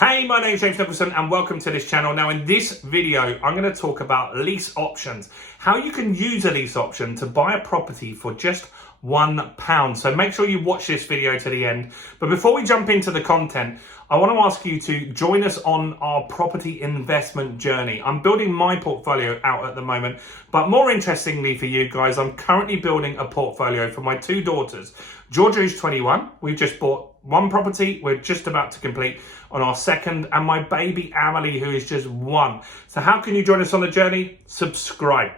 Hey, my name's James Nicholson and welcome to this channel. Now in this video, I'm going to talk about lease options, how you can use a lease option to buy a property for just £1. So make sure you watch this video to the end. But before we jump into the content, I want to ask you to join us on our property investment journey. I'm building my portfolio out at the moment, but more interestingly for you guys, I'm currently building a portfolio for my two daughters. Georgia is 21. We've just bought one property. We're just about to complete on our second, and my baby Amelie, who is just 1. So how can you join us on the journey? Subscribe.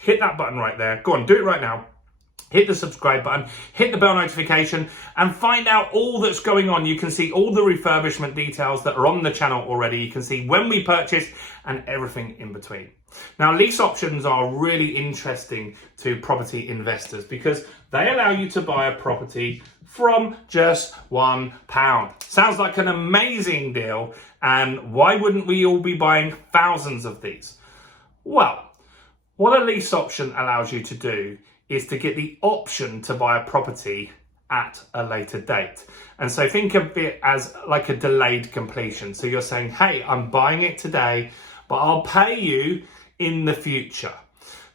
Hit that button right there. Go on, do it right now. Hit the subscribe button, hit the bell notification, and find out all that's going on. You can see all the refurbishment details that are on the channel already. You can see when we purchased and everything in between. Now, lease options are really interesting to property investors because they allow you to buy a property from just £1. Sounds like an amazing deal, and why wouldn't we all be buying thousands of these? Well, what a lease option allows you to do is to get the option to buy a property at a later date. And so think of it as like a delayed completion. So you're saying, hey, I'm buying it today, but I'll pay you in the future.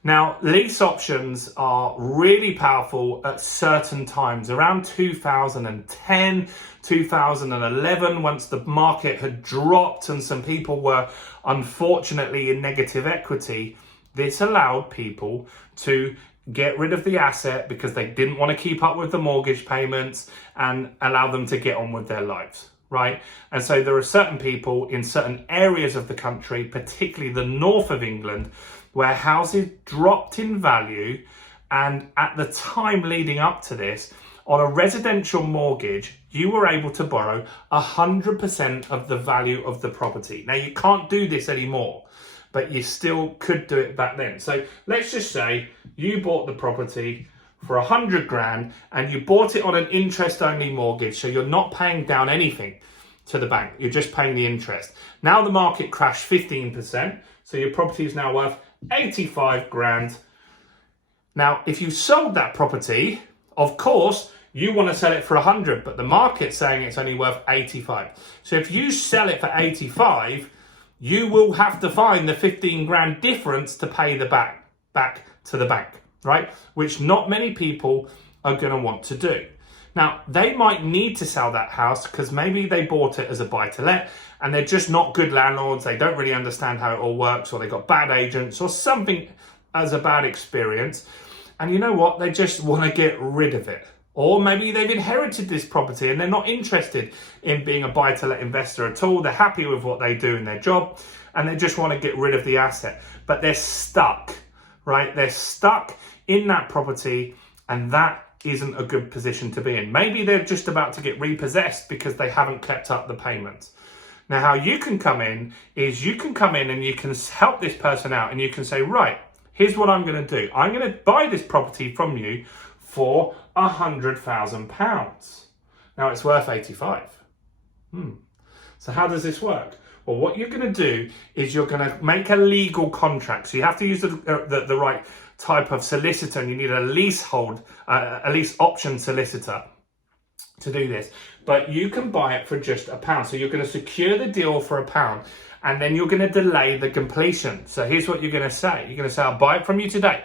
Now, lease options are really powerful at certain times, around 2010, 2011, once the market had dropped and some people were unfortunately in negative equity. This allowed people to get rid of the asset because they didn't want to keep up with the mortgage payments and allow them to get on with their lives, right? And so there are certain people in certain areas of the country, particularly the north of England, where houses dropped in value. And at the time leading up to this, on a residential mortgage, you were able to borrow 100% of the value of the property. Now, you can't do this anymore, but you still could do it back then. So let's just say you bought the property for 100 grand and you bought it on an interest only mortgage. So you're not paying down anything to the bank. You're just paying the interest. Now the market crashed 15%. So your property is now worth 85 grand. Now, if you sold that property, of course, you want to sell it for 100, but the market's saying it's only worth 85. So if you sell it for 85, you will have to find the 15 grand difference to pay the back to the bank, right? Which not many people are going to want to do. Now, they might need to sell that house because maybe they bought it as a buy-to-let and they're just not good landlords. They don't really understand how it all works, or they got bad agents or something as a bad experience. And you know what? They just want to get rid of it. Or maybe they've inherited this property and they're not interested in being a buy-to-let investor at all. They're happy with what they do in their job and they just want to get rid of the asset. But they're stuck, right? They're stuck in that property, and that isn't a good position to be in. Maybe they're just about to get repossessed because they haven't kept up the payments. Now, how you can come in is you can come in and you can help this person out, and you can say, right, here's what I'm going to do. I'm going to buy this property from you for £100,000. Now it's worth 85. So how does this work? Well, what you're going to do is you're going to make a legal contract. So you have to use the right type of solicitor, and you need a lease option solicitor to do this. But you can buy it for just £1. So you're going to secure the deal for £1, and then you're going to delay the completion. So here's what you're going to say. You're going to say, I'll buy it from you today.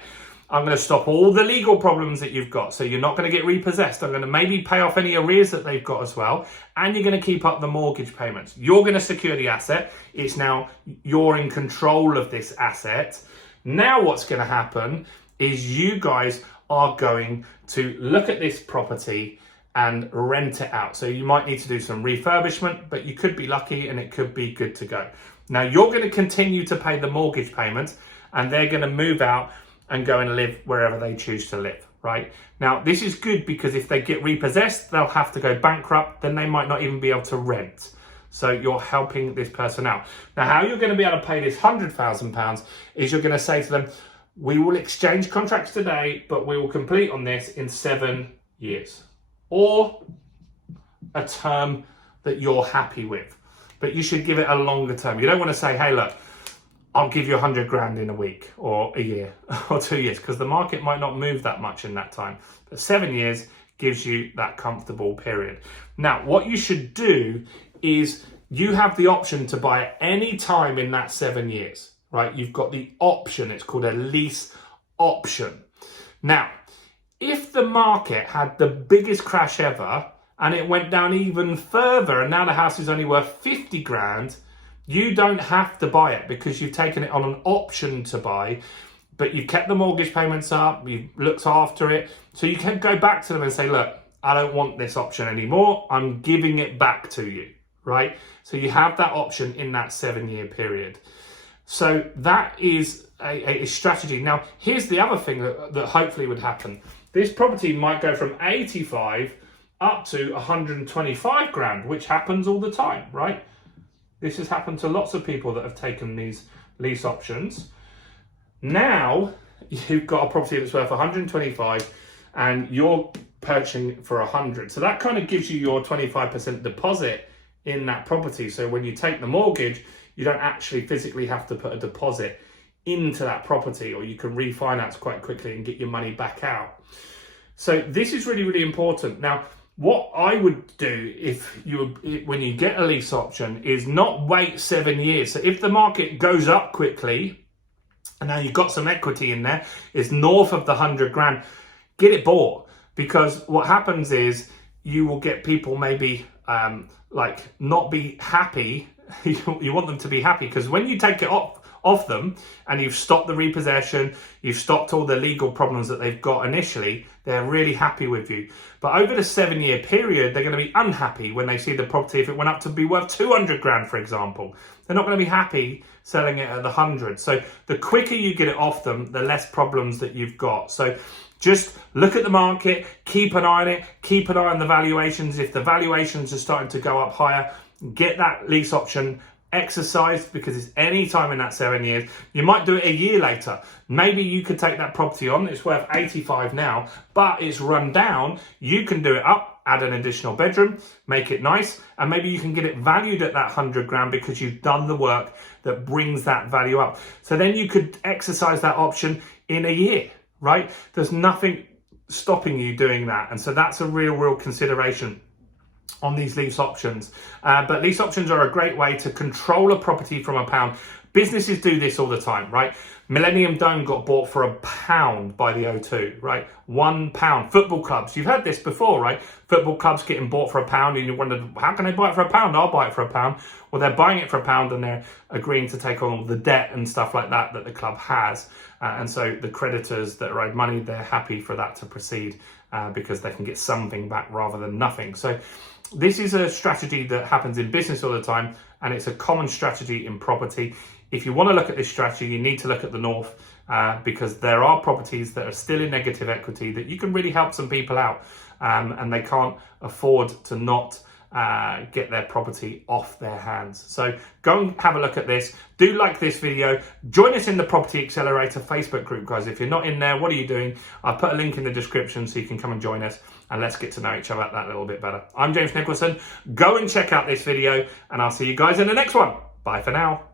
I'm going to stop all the legal problems that you've got. So you're not going to get repossessed. I'm going to maybe pay off any arrears that they've got as well. And you're going to keep up the mortgage payments. You're going to secure the asset. It's now you're in control of this asset. Now what's going to happen is you guys are going to look at this property and rent it out. So you might need to do some refurbishment, but you could be lucky and it could be good to go. Now you're going to continue to pay the mortgage payments, and they're going to move out and go and live wherever they choose to live, right? Now, this is good because if they get repossessed, they'll have to go bankrupt, then they might not even be able to rent. So you're helping this person out. Now, how you're going to be able to pay this £100,000 is you're going to say to them, we will exchange contracts today, but we will complete on this in 7 years. Or a term that you're happy with. But you should give it a longer term. You don't want to say, hey, look, I'll give you 100 grand in a week or a year or 2 years, because the market might not move that much in that time. But 7 years gives you that comfortable period. Now, what you should do is you have the option to buy at any time in that 7 years, right? You've got the option. It's called a lease option. Now, if the market had the biggest crash ever and it went down even further and now the house is only worth 50 grand, you don't have to buy it because you've taken it on an option to buy, but you've kept the mortgage payments up, you've looked after it. So you can go back to them and say, look, I don't want this option anymore. I'm giving it back to you, right? So you have that option in that 7-year period. So that is a strategy. Now, here's the other thing that hopefully would happen. This property might go from 85 up to 125 grand, which happens all the time, right? This has happened to lots of people that have taken these lease options. Now you've got a property that's worth 125 and you're purchasing for 100. So that kind of gives you your 25% deposit in that property. So when you take the mortgage, you don't actually physically have to put a deposit into that property, or you can refinance quite quickly and get your money back out. So this is really, really important. Now, what I would do when you get a lease option is not wait 7 years. So if the market goes up quickly, and now you've got some equity in there, it's north of the 100 grand, get it bought. Because what happens is you will get people maybe not be happy. You want them to be happy, because when you take it off them and you've stopped the repossession, you've stopped all the legal problems that they've got initially, they're really happy with you. But over the 7-year period, they're going to be unhappy when they see the property if it went up to be worth 200 grand, for example. They're not going to be happy selling it at the 100. So the quicker you get it off them, the less problems that you've got. So just look at the market, keep an eye on it, keep an eye on the valuations. If the valuations are starting to go up higher, get that lease option exercised, because it's any time in that 7 years. You might do it a year later. Maybe you could take that property on, it's worth 85 now, but it's run down. You can do it up, add an additional bedroom, make it nice, and maybe you can get it valued at that 100 grand because you've done the work that brings that value up. So then you could exercise that option in a year, right? There's nothing stopping you doing that. And so that's a real consideration on these lease options. But lease options are a great way to control a property from £1. Businesses do this all the time, right? Millennium Dome got bought for £1 by the O2, right? £1. Football clubs, you've heard this before, right? Football clubs getting bought for £1, and you wondered, how can they buy it for £1? I'll buy it for £1. Well, they're buying it for £1 and they're agreeing to take on all the debt and stuff like that the club has. And so the creditors that are owed money, they're happy for that to proceed because they can get something back rather than nothing. So this is a strategy that happens in business all the time, and it's a common strategy in property. If you want to look at this strategy, you need to look at the north because there are properties that are still in negative equity that you can really help some people out, and they can't afford to not get their property off their hands. So go and have a look at this. Do like this video. Join us in the Property Accelerator Facebook group, guys. If you're not in there, what are you doing? I'll put a link in the description so you can come and join us, and let's get to know each other that little bit better. I'm James Nicholson. Go and check out this video, and I'll see you guys in the next one. Bye for now.